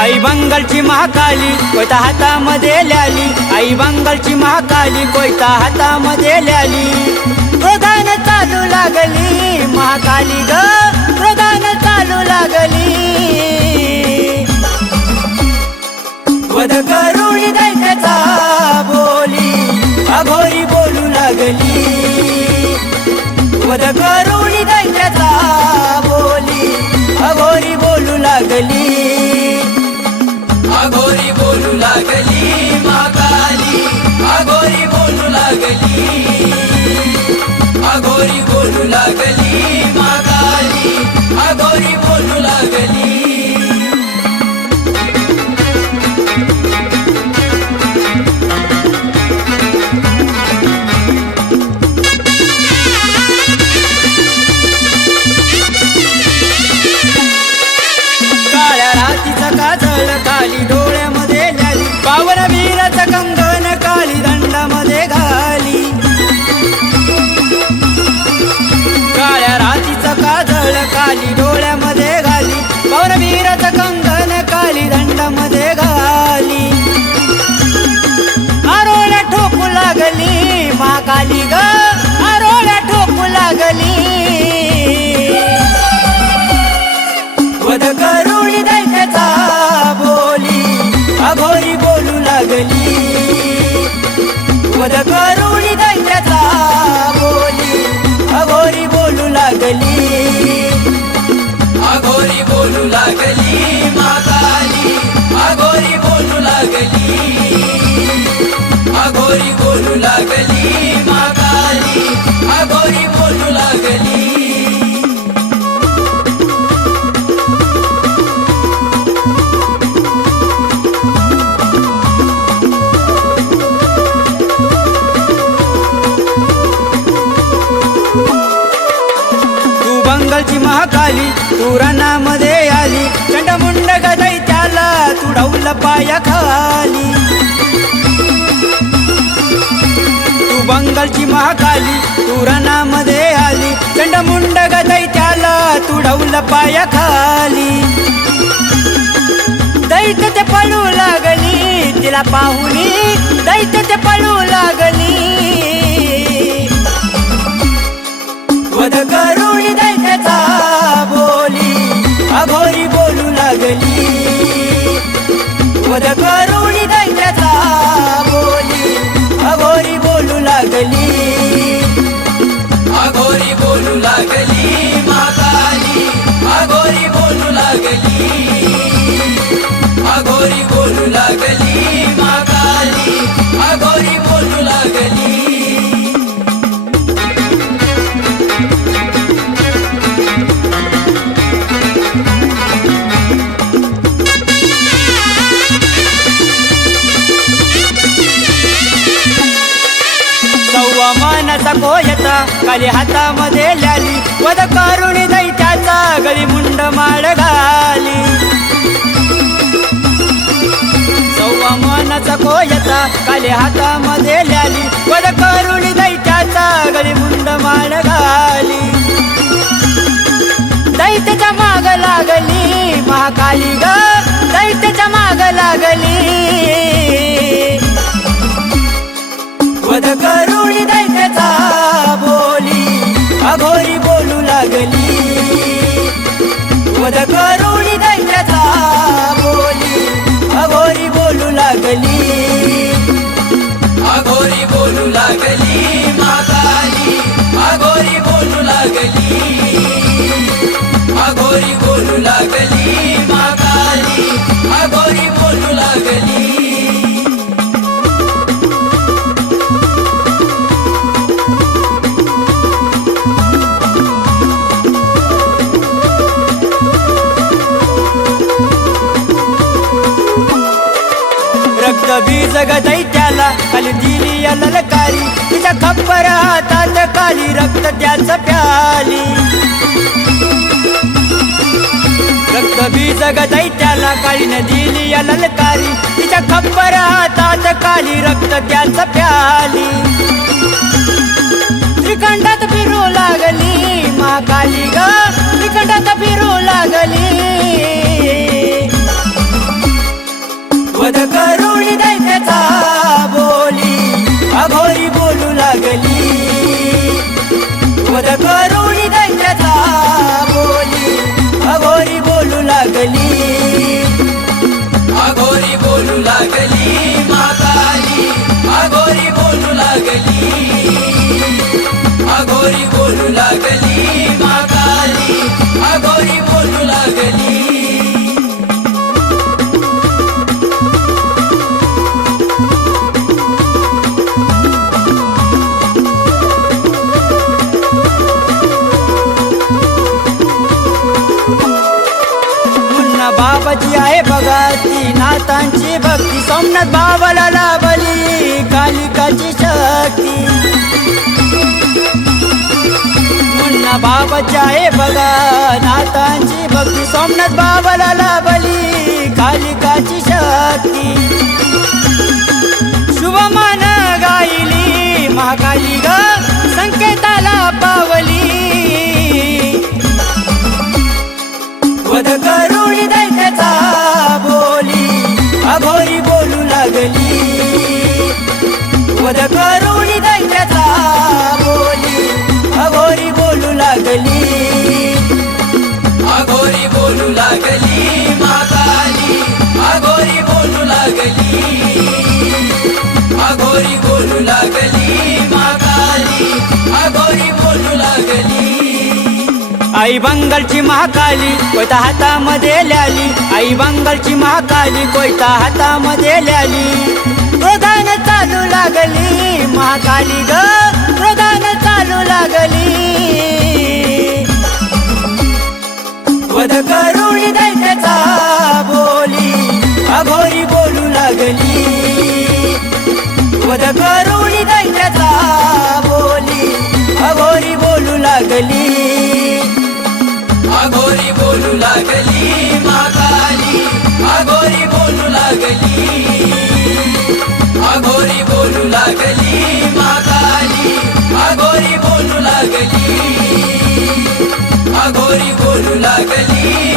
आई बंगालची महाकाली कोयता हातामध्ये ल्याली, आई बंगालची महाकाली कोयता हातामध्ये ल्याली। प्रधान चालू लागली महाकाली ग, प्रधान चालू लागली। वध करून दैत्याचा बोली अघोरी बोलू लागली, वध करून दैत्याचा बोली अघोरी बोलू लागली, अघोरी बोलू लागली महाकाली, अघोरी बोलू लागली, अघोरी बोलू लागली महाकाली, अघोरी बोलू लागली। काळ्या रातीचा काजळ काली डोळ्यामध्ये ल्याली, पावनवीराचं कंगन काली दंडामध्ये घाली। काळ्या रातीचा काजळ काली डोळ्यामध्ये घाली, पावनवीराचं कंगन काली दंडामध्ये घाली। आरोळ्या ठोकू लागली महाकाली ग, आरोळ्या ठोकू लागली। वध करून दैत्याचा बोली अघोरी बोलू लागली, वध करून दैत्याचा बोली अघोरी बोलू लागली, अघोरी बोलू लागली महाकाली, अघोरी बोलू लागली, अघोरी बोलू लागली महाकाली, अघोरी बोलू लागली। बंगालची महाकाली तू रणामध्ये आली, चंडमुंड दैत्याला तू ढवलं पायाखाली। तू बंगालची महाकाली तू रणामध्ये आली, चंडमुंड दैत्याला तू ढवलं पायाखाली। दैत्य ते पळू लागली तिला पाहुनी, दैत्य ते पळू लागली। वध करून दैत्याचा बोली अघोरी बोलू लागली, वध करून दैत्याचा बोली अघोरी बोलू लागली, अघोरी बोलू लागली महाकाली, अघोरी बोलू लागली, अघोरी बोलू लागली महाकाली, अघोरी बोलू लागली। मानाचा कोयता काली हातामध्ये ल्याली, वध करून दैत्याचा गळी मुंड माळ घाली। सव्वा मानाचा कोयता काली हातामध्ये ल्याली, वध करून दैत्याचा गळी मुंड माळ घाली। दैत्याच्या माग लागली महाकाली ग, दैत्याच्या माग लागली। वध करून दैत्याचा बोली अघोरी बोलू लागली, वध करून दैत्याचा बोली अघोरी बोलू लागली, अघोरी बोलू लागली महाकाली, अघोरी बोलू लागली, अघोरी बोलू लागली महाकाली, अघोरी बोलू लागली। बीज ग दैत्याला काली दिली ललकारी, तिच्या खप्पर हातात काली रक्त त्याच प्याली। रक्त बीज ग दैत्याला कालीने दिली ललकारी, तिच्या खप्पर हातात काली रक्त त्याच प्याली। त्रिकंडात फिरू लागली महाकाली ग, त्रिकंडात फिरू लागली। लागली महाकाली अघोरी बोलू लागली बाबाची आहे बघा ती नाथांची भक्ती सोमनाथ बाबाला लाभली कालिकाची शक्ती मुन्ना बाबाची आहे बघा नाथांची भक्ती सोमनाथ बाबाला लाभली कालिकाची शक्ती शुभमान गायली महाकाली ग संकेताला पावली वध करुणी दैत्याचा बोली अघोरी बोलू लागली वध करुणी दैत्याचा बोली अघोरी बोलू लागली अघोरी बोलू लागली महाकाली अघोरी बोलू लागली अघोरी बोलू लागली महाकाली अघोरी बोलू लागली आई बंगालची महाकाली कोयता हातामध्ये ल्याली आई बंगालची महाकाली कोयता हातामध्ये ल्याली प्रधान चालू लागली महाकाली ग प्रधान चालू लागली वध करुणी दैत्याचा बोली अघोरी बोलू लागली वध करुणी दैत्याचा बोली अघोरी बोलू लागली अघोरी बोलू लागली महाकाली अघोरी बोलू लागली अघोरी बोलू लागली महाकाली अघोरी बोलू लागली अघोरी बोलू लागली